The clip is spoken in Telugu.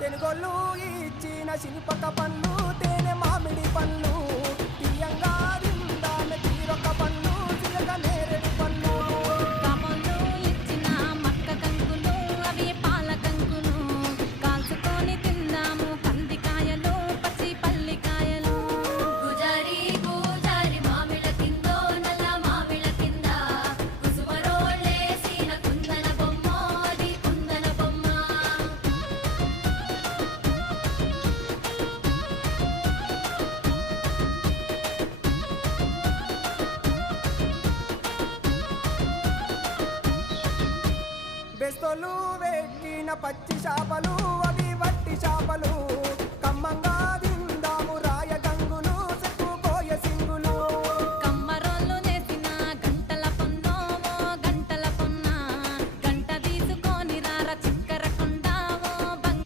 తెలుగొల్లు ఇచ్చిన శిల్పక పన్ను బెస్తోలు పెట్టిన పచ్చి చేపలు